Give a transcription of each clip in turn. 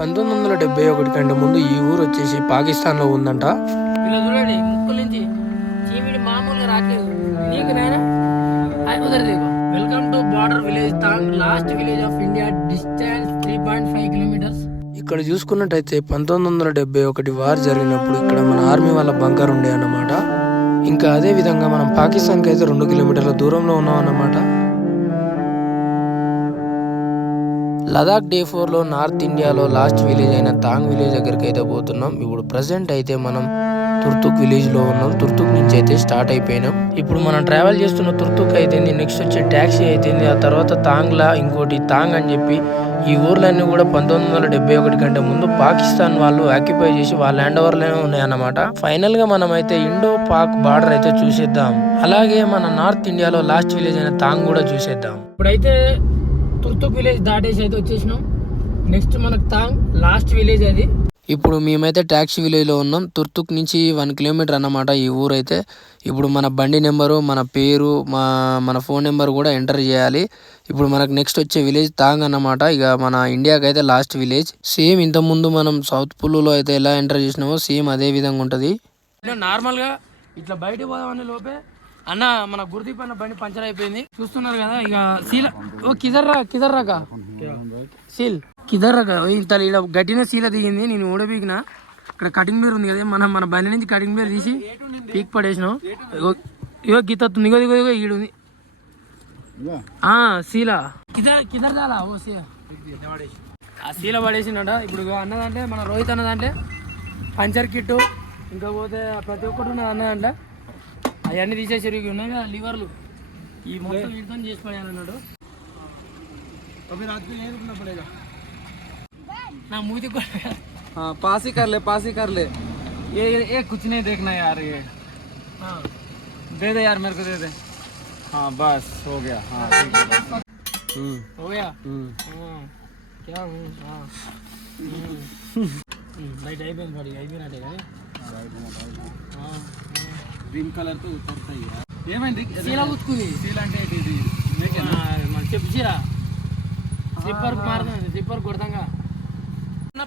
1971 కంటే ముందు ఈ ఊరు వచ్చేసి పాకిస్తాన్ లో ఉందంట. ఇలా చూడండి ముక్కుల నుంచి చీమిడి మామూలుగా రావట్లేదు నీకు నాయన. Welcome to border village తాంగ్, last village of India, distance 3.5 kilometres. ఇక్కడ చూసుకున్నట్టయితే 1971 వార్ జరిగినప్పుడు ఇక్కడ మన ఆర్మీ వాళ్ళ బంకర్ ఉండే అన్నమాట. ఇంకా అదే విధంగా మనం పాకిస్తాన్ కి అయితే 2 కిలోమీటర్ల దూరంలో ఉన్నాం అన్నమాట. లదాఖ్ డే 4 లో నార్త్ ఇండియాలో లాస్ట్ విలేజ్ అయిన తాంగ్ విలేజ్ దగ్గరికి అయితే పోతున్నాం. ఇప్పుడు ప్రజెంట్ అయితే మనం తుర్తుక్ విలేజ్ లో ఉన్నాం. తుర్తుక్ నుంచి అయితే స్టార్ట్ అయిపోయినాం. ఇప్పుడు మనం ట్రావెల్ చేస్తున్న తుర్తుక్ అయితేంది, నెక్స్ట్ వచ్చే ట్యాక్సీ అయితేంది, ఆ తర్వాత తాంగ్లా ఇంకోటి తాంగ్ అని చెప్పి ఈ ఊర్లన్నీ కూడా 1971 కంటే ముందు పాకిస్తాన్ వాళ్ళు ఆక్యుపై చేసి వాళ్ళ హ్యాండ్ ఓవర్ లోనే ఉన్నాయన్నమాట. ఫైనల్ గా మనం అయితే ఇండో పాక్ బార్డర్ అయితే చూసేద్దాం. అలాగే మన నార్త్ ఇండియాలో లాస్ట్ విలేజ్ అయిన తాంగ్ కూడా చూసేద్దాం. ఇప్పుడైతే తుర్తుక్ విలేజ్ దాటేసి అయితే వచ్చేసినాం. నెక్స్ట్ మనకు తాంగ్ లాస్ట్ విలేజ్ అది. ఇప్పుడు మేమైతే ట్యాక్సీ విలేజ్ లో ఉన్నాం. తుర్తుక్ నుంచి 1 కిలోమీటర్ అన్నమాట ఈ ఊరు అయితే. ఇప్పుడు మన బండి నెంబరు, మన పేరు, మన ఫోన్ నెంబర్ కూడా ఎంటర్ చేయాలి. ఇప్పుడు మనకు నెక్స్ట్ వచ్చే విలేజ్ తాంగ్ అన్నమాట. ఇక మన ఇండియాకి అయితే లాస్ట్ విలేజ్. సేమ్ ఇంత ముందు మనం సౌత్ పుల్లులో అయితే ఎలా ఎంటర్ చేసినామో సేమ్ అదే విధంగా ఉంటది. నార్మల్ గా ఇట్లా బయటకు పోదామని లోపే అన్న మన గుర్దీప్ అన్న బండి పంచర్ అయిపోయింది. చూస్తున్నారు కదా. ఇక సీల ఓ కిదర్ రాక సీల్ కిదర్ రాక ఇంత ఇలా గట్టిన సీల దిగింది. నేను ఊడబీకిన ఇక్కడ కటింగ్ బేర్ ఉంది కదా, మన బండి నుంచి కటింగ్ బేర్ తీసి పీక్ పడేసినాం. ఇగో గీత వస్తుంది. ఇగో ఇగో ఇగో ఈడుంది శీల కిదర్ చాలా ఓ ఆ శీల పడేసిండట. ఇప్పుడు అన్నదంటే మన రోహిత్ అన్నదంటే పంచర్ కిట్టు, ఇంకా పోతే ప్రతి ఒక్కటి ఉన్నది అన్నదంటే అవన్నీ తీసేసి ఉన్నాయి కదా లివర్లు, ఈ మొత్తం వీటితో చేసి పడేయాలన్నాడు. నా మూతి पास ही कर ले ये कुछ नहीं देखना यार, ये दे दे यार, मेरे को दे दे. हाँ बस हो गया. हाँ ठीक है. हो गया. क्या लाइट అయిపోయింది పడి అయిపోయినట్టే కదా. గ్రీన్ కలర్ తో ఉత్తర్తా ही है. ఏమైంది సీల గుచ్చుకుంది. సీల అంటే ఇది మన చెప్పు సీల స్లిప్పర్ మారుతుంది, స్లిప్పర్ కొడతాంగా.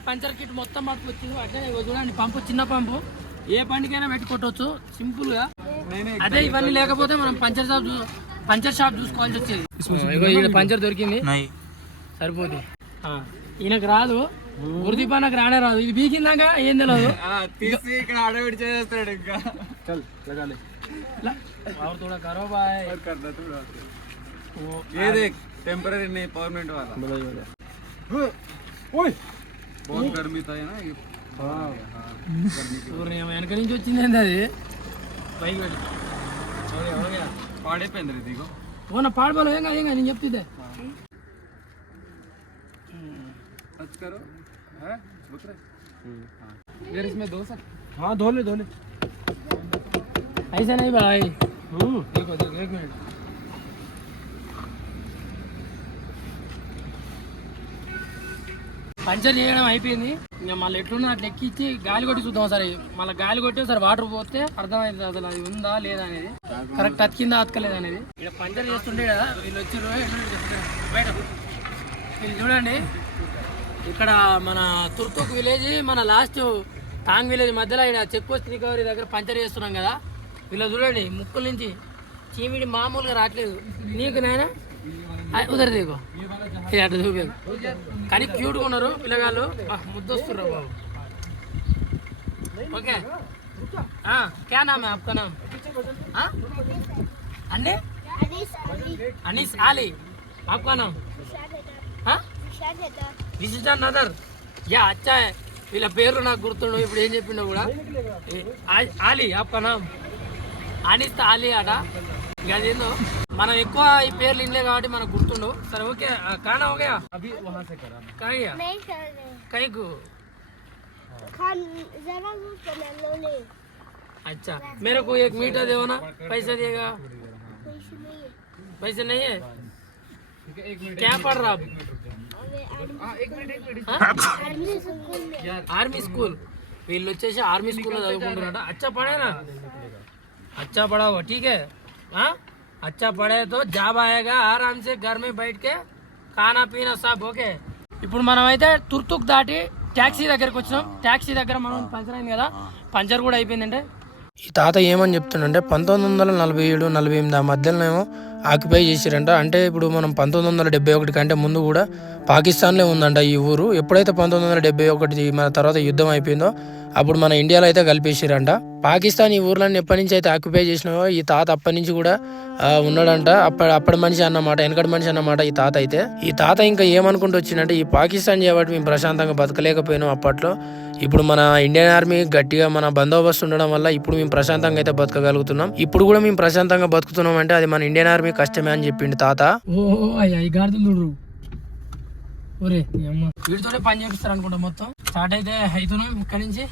పంచర్ కిట్ మొత్తం పట్టుకొచ్చింది. అట్లే చూడండి పంపు, చిన్న పంపు ఏ బండికైనా పెట్టి కొట్టవచ్చు సింపుల్ గా. అదే ఇవన్నీ లేకపోతే మనం పంచర్ షాప్ చూసుకోవాల్సి వచ్చేది. పంచర్ దొరికింది సరిపోతుంది. ఈయనకు రాదు, గుర్దీప్ నాకు రానే రాదు. ఇది బీకిందాక ఏం తెలియదు. ఇక్కడ ఆడవిడి చేస్తాడు ఇంకా. और थोड़ा करो भाई. करना थोड़ा ये देख टेम्पररी नहीं परमानेंट वाला. ओए बहुत गर्मी था ना ये. వెనక నుంచి వచ్చింది ఏంది అది పైకి పెట్టి పాడైపోయింది దిగో. ఓనా పాడబోలే ఏం కాదు నేను చెప్తుందే. टच करो है उतरे. यार इसमें धो सकते. हाँ धो ले ऐसा नहीं भाई. देखो एक मिनट. పంచర్ చేయడం అయిపోయింది. ఇంకా మళ్ళీ ఎట్లున్నా అట్లా ఎక్కిచ్చి గాలి కొట్టి చూద్దాం సరే. మళ్ళీ గాలి కొట్టి ఒకసారి వాటర్ పోతే అర్థమైంది అసలు అది ఉందా లేదా అనేది, కరెక్ట్ అతికిందా అతకలేదు అనేది. ఇక్కడ పంచర్ చేస్తుంటే కదా వీళ్ళు వచ్చారు బయట. వీళ్ళు చూడండి ఇక్కడ మన తుర్తుక్ విలేజ్, మన లాస్ట్ తాంగ్ విలేజ్ మధ్యలో ఇక్కడ చెక్ పోస్ట్ రికవరీ దగ్గర పంచర్ చేస్తున్నాం కదా. వీళ్ళు చూడండి ముక్కుల నుంచి చీమిడి మామూలుగా రావట్లేదు నీకు నాయన. ఉదరదేగో అట్లా చూపే కానీ క్యూట్గా ఉన్నారు పిల్లగాళ్ళు, ముద్దొస్తున్నారు బాబు. ఓకే क्या नाम है आपका नाम? अन्ने अनीस आली. आपका नाम? విజిటర్ నదర్. యా అచ్చా వీళ్ళ పేర్లు నాకు గుర్తుండవు ఇప్పుడు ఏం చెప్పిండో కూడా. ఆలీ ఆప్కా నామ్ అనిస్ ఆలీ అట. ఇక అదేందో మనం ఎక్కువ ఈ పేర్లు ఇన్లే కాబట్టి మనకు గుర్తుండవు. సరే ఓకే కానా हो गया अभी वहां से करा कहां गया नहीं कर रहे कहीं को खान जरा नहीं. अच्छा मेरे को 1 मीटर दो ना, पैसा देगा? पैसे नहीं है. क्या पढ़ रहा आप? Army school. వీళ్ళు వచ్చేసి ఆర్మీ స్కూల్లో చదువుకుంటున్నారట. अच्छा पढ़े ना, अच्छा पढ़ा हुआ ठीक है. अच्छा पढ़े तो జాబ్ आएगा आराम से घर में बैठ के खाना पीना सब ఓకే. ఇప్పుడు మనం అయితే తుర్తుక్ దాటి ట్యాక్సీ దగ్గరకు వచ్చినాం. ట్యాక్సీ దగ్గర మనం పంచర్ అయింది కదా, పంచర్ కూడా అయిపోయిందంటే ఈ తాత ఏమని చెప్తుండంటే 1947-48 ఆ మధ్యలో ఏమో ఆక్యుపై చేసిరంట. అంటే ఇప్పుడు మనం 1971 కంటే ముందు కూడా పాకిస్తాన్లో ఉందంట ఈ ఊరు. ఎప్పుడైతే 1971 మన తర్వాత యుద్ధం అయిపోయిందో అప్పుడు మన ఇండియాలో అయితే కలిపేసిరంట. పాకిస్తాన్ ఈ ఊర్లన్నీ ఎప్పటి నుంచి అయితే ఆక్యుపై చేసినావో ఈ తాత అప్పటి నుంచి కూడా ఉన్నాడంట. అప్పటి మనిషి అన్నమాట, వెనకటి మనిషి అన్నమాట ఈ తాత అయితే. ఈ తాత ఇంకా ఏమనుకుంటూ వచ్చిందంటే ఈ పాకిస్తాన్ చేయబట్టి మేము ప్రశాంతంగా బతకలేకపోయినాం అప్పట్లో. ఇప్పుడు మన ఇండియన్ ఆర్మీ గట్టిగా మన బందోబస్తు ఉండడం వల్ల ఇప్పుడు మేము ప్రశాంతంగా అయితే బతకగలుగుతున్నాం. ఇప్పుడు కూడా మేము ప్రశాంతంగా బతుకుతున్నాం అంటే అది మన ఇండియన్ ఆర్మీ కష్టమే అని చెప్పిండు తాత. వీటితోనే పని చేపిస్తారు అనుకుంటా. మొత్తం స్టార్ట్ అయితే అవుతున్నాం ఇక్కడ నుంచి.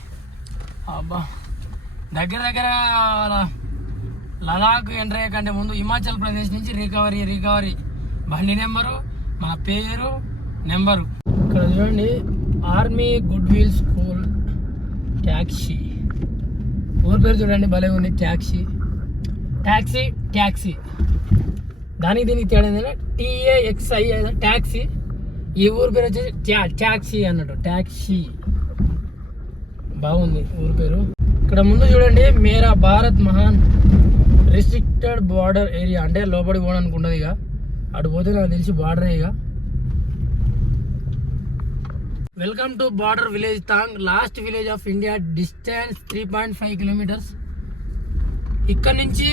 అబ్బా దగ్గర లదాఖ్ ఎంటర్ అయ్యే కంటే ముందు హిమాచల్ ప్రదేశ్ నుంచి రికవరీ బండి నెంబరు, మన పేరు, నెంబరు. ఇక్కడ చూడండి army good will school taxi. ఊరి పేరు చూడండి భలే ఉంది, ట్యాక్సీ. దానికి దీనికి తేడా ఏంటంటే TAXI ట్యాక్సీ. ఈ ఊరి పేరు వచ్చేసి ట్యాక్సీ అన్నట్టు, ట్యాక్సీ. బాగుంది ఊరి పేరు. ఇక్కడ ముందు చూడండి మేరా భారత్ మహాన్ రిస్ట్రిక్టెడ్ బార్డర్ ఏరియా, అంటే లోపలికి పోవడానికి ఉండదు. ఇక అటు పోతే నాకు తెలిసి బార్డర్. ఇక welcome to border village తాంగ్, last village of India, distance 3.5 kilometres. ఇక్కడ నుంచి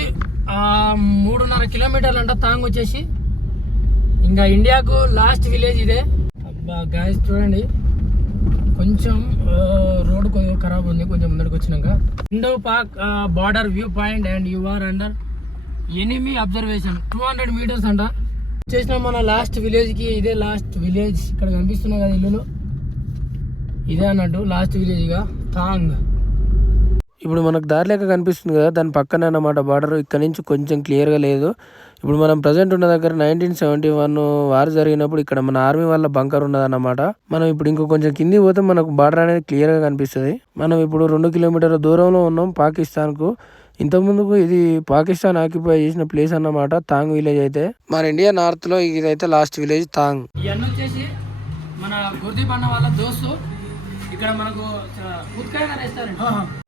3.5 కిలోమీటర్లు అంట తాంగ్ వచ్చేసి. ఇంకా ఇండియాకు లాస్ట్ విలేజ్ ఇదే. అబ్బా గాయస్ చూడండి కొంచెం రోడ్ కొంచెం ఖరాబ్ ఉంది కొంచెం ముందరికి వచ్చినాక. Indo Pak border viewpoint and you are under enemy observation 200 metres అంట. చేసిన మన లాస్ట్ విలేజ్కి ఇదే లాస్ట్ విలేజ్. ఇక్కడ కనిపిస్తున్నాయి కదా ఇల్లులు, ఇదే అన్నట్టు లాస్ట్ విలేజ్గా తాంగ్. ఇప్పుడు మనకు దారి లెక్క కనిపిస్తుంది కదా, దాని పక్కన అన్నమాట బార్డర్. ఇక్కడ నుంచి కొంచెం క్లియర్గా లేదు. ఇప్పుడు మనం ప్రజెంట్ ఉన్న దగ్గర 1971 వార్ జరిగినప్పుడు ఇక్కడ మన ఆర్మీ వాళ్ళ బంకర్ ఉన్నదన్నమాట. మనం ఇప్పుడు ఇంకో కొంచెం కింది పోతే మనకు బార్డర్ అనేది క్లియర్గా కనిపిస్తుంది. మనం ఇప్పుడు 2 కిలోమీటర్ల దూరంలో ఉన్నాం పాకిస్తాన్కు. ఇంతకుముందుకు ఇది పాకిస్తాన్ ఆక్యుపై చేసిన ప్లేస్ అన్నమాట తాంగ్ విలేజ్ అయితే. మన ఇండియా నార్త్ లో ఇదైతే లాస్ట్ విలేజ్ తాంగ్. ఇవన్నీ వచ్చేసి మన గుర్దీప్ అన్న వాళ్ళ దోస్తు. ఇక్కడ మనకు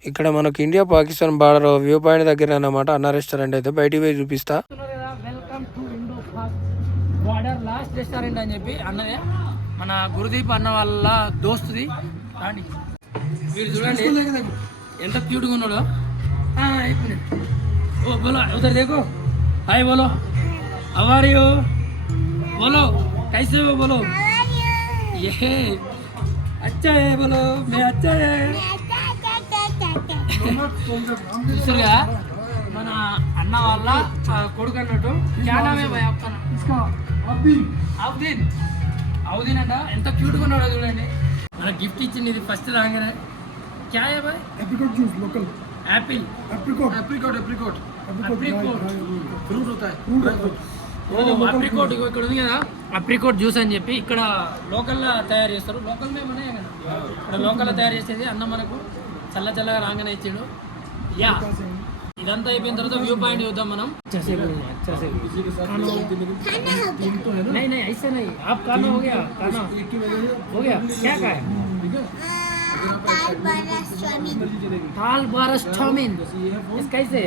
ఇక్కడ మనకు India Pakistan border view point దగ్గర అన్నమాట అన్న రెస్టారెంట్ అయితే. బయటికి పోయి చూపిస్తా. Welcome to Indo Pak border last restaurant అని చెప్పి అన్నదే మన గురుదీప్ అన్న వాళ్ళ దోస్తుది. రాండి మీరు చూడండి ఎంత క్యూట్గా ఉన్నాడో. ఓ బోలో ఉదర్ దేకో, హాయ్ బోలో, హౌ ఆర్ యూ, బోలో कैसे हो, बोलो ये अच्छा है, बोलो मैं अच्छा है. చూసారుగా మన అన్న వాళ్ళ కొడుకు అన్నట్టు. అవుదీన్ అంట, ఎంత క్యూట్గా ఉన్నాడో చూడండి. మన గిఫ్ట్ ఇచ్చింది ఇది ఫస్ట్ రాగానే. క్యా హై భాయ్? Apricot juice local apple apricot fruit होता है అప్రికోట్. ఇక్కడ ఉంది కదా అప్రికోట్ జ్యూస్ అని చెప్పి ఇక్కడ లోకల్లో తయారు చేస్తారు. లోకల్ మేమనే కదా ఇక్కడ లోకల్లో తయారు చేసేది. అన్న మనకు చల్లగా రాగానే ఇచ్చాడు. యా ఇదంతా అయిపోయిన తర్వాత వ్యూ పాయింట్ చూద్దాం మనం. नहीं ऐसा नहीं, आप खाना हो गया क्या खाया? दाल बरस चाउमीन कैसे?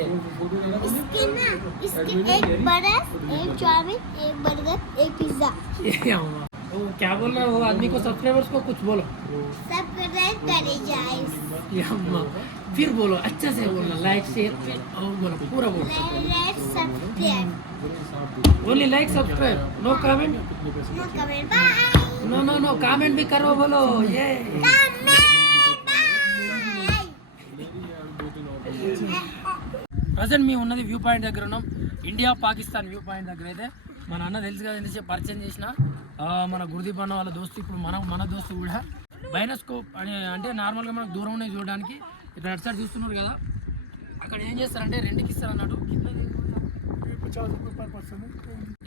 इसके एक बरस, एक चाउमीन, एक बर्गर, एक पिज्जा. वो क्या बोल रहा है वो आदमी को? सब्सक्राइबर्स को कुछ बोलो. सब्सक्राइब करे जाए. फिर बोलो अच्छा से बोलना, लाइक शेयर बोलो, पूरा बोलो. Subscribe. Only like subscribe, no comment. No comment. Bye. No comment भी करो, बोलो ये ప్రజెంట్ మేము ఉన్నది వ్యూ పాయింట్ దగ్గర ఉన్నాం. ఇండియా పాకిస్తాన్ వ్యూ పాయింట్ దగ్గర అయితే మన అన్న తెలుసు కదా ఎందుకు పరిచయం చేసిన మన గురుదీప్ అన్న వాళ్ళ దోస్తు. ఇప్పుడు మన దోస్తు కూడా బైనోస్కోప్ అని, అంటే నార్మల్గా మనకు దూరం ఉన్నాయి చూడడానికి. ఇక్కడ అటు సైడ్ చూస్తున్నారు కదా, అక్కడ ఏం చేస్తారంటే రెంట్కి ఇస్తారు అన్నట్టు.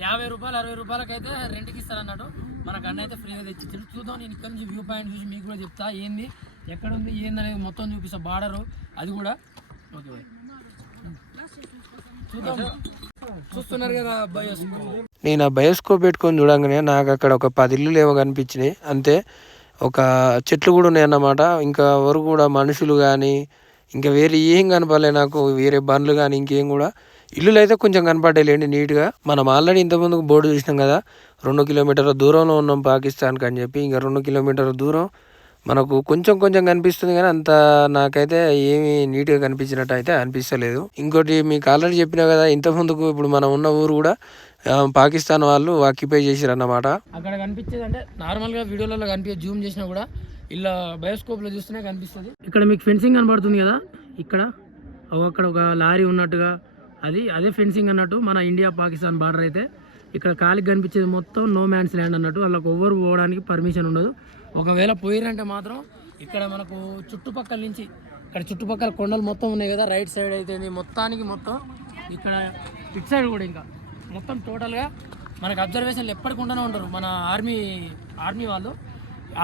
50 రూపాయలు 60 రూపాయలకైతే రెంట్కి ఇస్తారు అన్నట్టు. మనకు అన్న అయితే ఫ్రీగా తెచ్చి చూద్దాం. నేను ఇక్కడ నుంచి వ్యూ పాయింట్ చూసి మీకు కూడా చెప్తా ఏంది ఎక్కడ ఉంది ఏంది అనేది మొత్తం చూపిస్తా. బార్డరు అది కూడా ఓకే బాయ్ చూద్దాం. చూస్తున్నారు కదా బయోస్కోప్. నేను ఆ బయోస్కోప్ పెట్టుకొని చూడంగానే నాకు అక్కడ ఒక 10 ఇల్లులు ఏమో కనిపించినాయి అంతే. ఒక చెట్లు కూడా ఉన్నాయన్నమాట. ఇంకా ఎవరు కూడా మనుషులు కానీ ఇంకా వేరే ఏం కనపడలే నాకు, వేరే బండ్లు కానీ ఇంకేం కూడా. ఇల్లులు అయితే కొంచెం కనపడలేండి నీట్గా. మనం ఆల్రెడీ ఇంతకుముందు బోర్డు చూసినాం కదా, 2 కిలోమీటర్ల దూరంలో ఉన్నాం పాకిస్తాన్కి అని చెప్పి. ఇంకా 2 కిలోమీటర్ల దూరం మనకు కొంచెం కొంచెం కనిపిస్తుంది కానీ అంత నాకైతే ఏమీ నీట్గా కనిపించినట్టు అయితే అనిపిస్తలేదు. ఇంకోటి మీకు ఆల్రెడీ చెప్పినా కదా ఇంతకుముందుకు, ఇప్పుడు మనం ఉన్న ఊరు కూడా పాకిస్తాన్ వాళ్ళు ఆక్యుపై చేసిరు అన్నమాట. అక్కడ కనిపించేది అంటే నార్మల్గా వీడియోలలో కనిపించే, జూమ్ చేసినా కూడా ఇలా బయోస్కోప్లో చూస్తేనే కనిపిస్తుంది. ఇక్కడ మీకు ఫెన్సింగ్ కనబడుతుంది కదా, ఇక్కడ అక్కడ ఒక లారీ ఉన్నట్టుగా, అదే ఫెన్సింగ్ అన్నట్టు. మన ఇండియా పాకిస్తాన్ బార్డర్ అయితే ఇక్కడ కాలికి కనిపించేది మొత్తం నో మ్యాన్స్ ల్యాండ్ అన్నట్టు. వాళ్ళకి ఎవ్వరు పోవడానికి పర్మిషన్ ఉండదు. ఒకవేళ పోయిరంటే మాత్రం ఇక్కడ మనకు చుట్టుపక్కల నుంచి, ఇక్కడ చుట్టుపక్కల కొండలు మొత్తం ఉన్నాయి కదా, రైట్ సైడ్ అయితే మొత్తానికి మొత్తం ఇక్కడ ఇటు సైడ్ కూడా ఇంకా మొత్తం టోటల్గా మనకు అబ్జర్వేషన్లు ఎప్పటికి ఉండనే ఉంటారు. మన ఆర్మీ వాళ్ళు,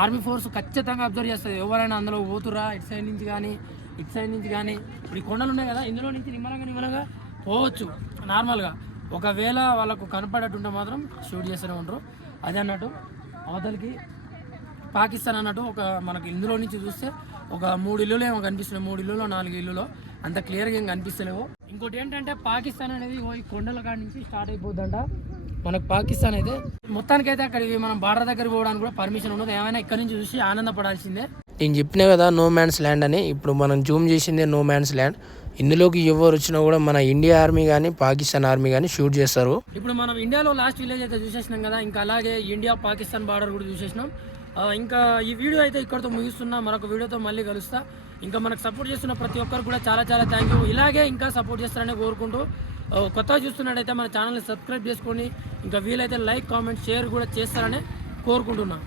ఆర్మీ ఫోర్స్ ఖచ్చితంగా అబ్జర్వ్ చేస్తుంది. ఎవరైనా అందులో పోతురా ఇటు సైడ్ నుంచి కానీ ఇటు సైడ్ నుంచి కానీ. ఇప్పుడు ఈ కొండలు ఉన్నాయి కదా, ఇందులో నుంచి నిమ్మలంగా పోవచ్చు నార్మల్గా. ఒకవేళ వాళ్ళకు కనపడేటుంటే మాత్రం షూట్ చేస్తూనే ఉంటారు. అది అన్నట్టు అవతలకి పాకిస్తాన్ అన్నట్టు ఒక మనకి ఇందులో నుంచి చూస్తే ఒక 3 ఇల్లులు ఏమో కనిపిస్తున్నాయి. 3 ఇల్లులో 4 ఇల్లులో అంత క్లియర్గా ఏం కనిపిస్తలేవు. ఇంకోటి ఏంటంటే పాకిస్తాన్ అనేది ఈ కొండల కాడి నుంచి స్టార్ట్ అయిపోద్దంట మనకు. పాకిస్తాన్ అయితే మొత్తానికైతే అక్కడికి మనం బార్డర్ దగ్గరికి పోవడానికి కూడా పర్మిషన్ ఉండదు. ఏమైనా ఇక్కడ నుంచి చూసి ఆనందపడాల్సిందే. నేను చెప్పినా కదా నో మ్యాన్స్ ల్యాండ్ అని. ఇప్పుడు మనం జూమ్ చేసిందే నో మ్యాన్స్ ల్యాండ్. ఇందులోకి ఎవరు వచ్చినా కూడా మన ఇండియా ఆర్మీ కానీ పాకిస్తాన్ ఆర్మీ కానీ షూట్ చేస్తారు. ఇప్పుడు మనం ఇండియాలో లాస్ట్ విలేజ్ అయితే చూసేసినాం కదా, ఇంకా అలాగే ఇండియా పాకిస్తాన్ బార్డర్ కూడా చూసేసినాం. ఇంకా ఈ వీడియో అయితే ఇక్కడితో ముగిస్తున్నా. మరొక వీడియోతో మళ్ళీ కలుస్తా. ఇంకా మనకు సపోర్ట్ చేస్తున్న ప్రతి ఒక్కరు కూడా చాలా చాలా థ్యాంక్ యూ. ఇలాగే ఇంకా సపోర్ట్ చేస్తారని కోరుకుంటూ, కొత్తగా చూస్తున్నట్టయితే మన ఛానల్ని సబ్స్క్రైబ్ చేసుకోండి. ఇంకా వీలైతే లైక్, కామెంట్, షేర్ కూడా చేస్తారని కోరుకుంటున్నాను.